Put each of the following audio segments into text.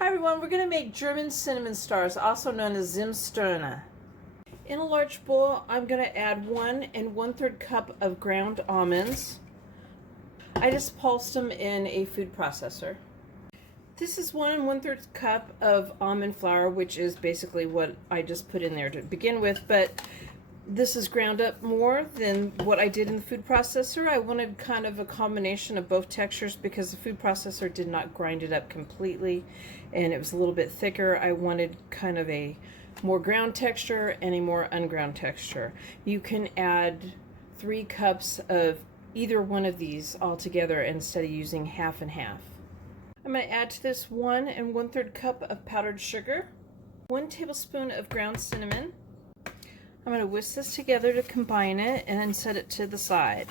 Hi everyone, we're going to make German cinnamon stars, also known as Zimsterne. In a large bowl, I'm going to add 1 1/3 cup of ground almonds. I just pulsed them in a food processor. This is 1 1/3 cup of almond flour, which is basically what I just put in there to begin with, but this is ground up more than what I did in the food processor. I wanted kind of a combination of both textures because the food processor did not grind it up completely and it was a little bit thicker. I wanted kind of a more ground texture and a more unground texture. You can add 3 cups of either one of these all together instead of using half and half. I'm going to add to this 1 1/3 cup of powdered sugar, 1 tablespoon of ground cinnamon. I'm going to whisk this together to combine it and then set it to the side.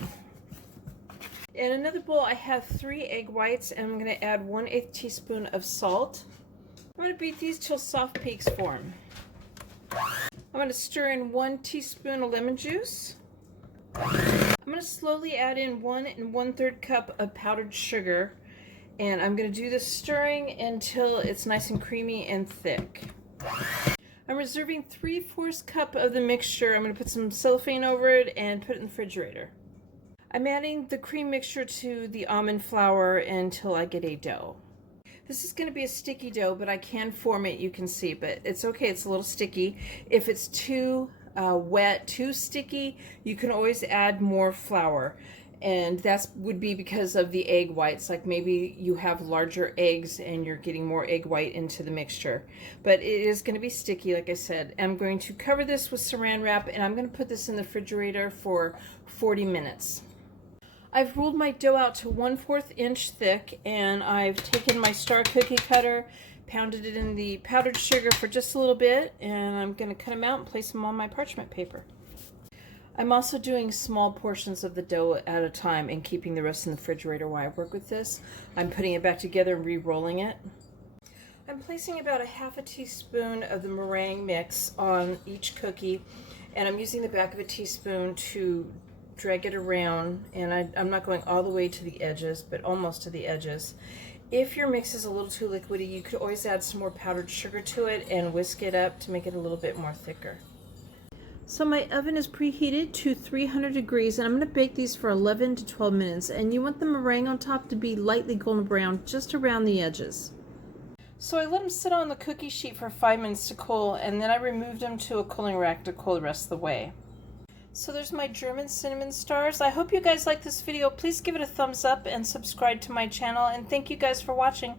In another bowl I have 3 egg whites and I'm going to add 1/8 teaspoon of salt. I'm going to beat these till soft peaks form. I'm going to stir in 1 teaspoon of lemon juice. I'm going to slowly add in 1 1/3 cup of powdered sugar, and I'm going to do this stirring until it's nice and creamy and thick. I'm reserving 3/4 cup of the mixture. I'm going to put some cellophane over it and put it in the refrigerator. I'm adding the cream mixture to the almond flour until I get a dough. This is going to be a sticky dough, but I can form it, you can see, but it's okay, it's a little sticky. If it's too wet, too sticky, you can always add more flour. And that would be because of the egg whites. Like maybe you have larger eggs and you're getting more egg white into the mixture. But it is going to be sticky, like I said. I'm going to cover this with saran wrap and I'm going to put this in the refrigerator for 40 minutes. I've rolled my dough out to 1/4 inch thick, and I've taken my star cookie cutter, pounded it in the powdered sugar for just a little bit, and I'm going to cut them out and place them on my parchment paper. I'm also doing small portions of the dough at a time and keeping the rest in the refrigerator while I work with this. I'm putting it back together and re-rolling it. I'm placing about 1/2 teaspoon of the meringue mix on each cookie, and I'm using the back of a teaspoon to drag it around, and I'm not going all the way to the edges, but almost to the edges. If your mix is a little too liquidy, you could always add some more powdered sugar to it and whisk it up to make it a little bit more thicker. So my oven is preheated to 300 degrees, and I'm going to bake these for 11 to 12 minutes, and you want the meringue on top to be lightly golden brown just around the edges. So I let them sit on the cookie sheet for 5 minutes to cool, and then I removed them to a cooling rack to cool the rest of the way. So there's my German cinnamon stars. I hope you guys like this video. Please give it a thumbs up and subscribe to my channel, and thank you guys for watching.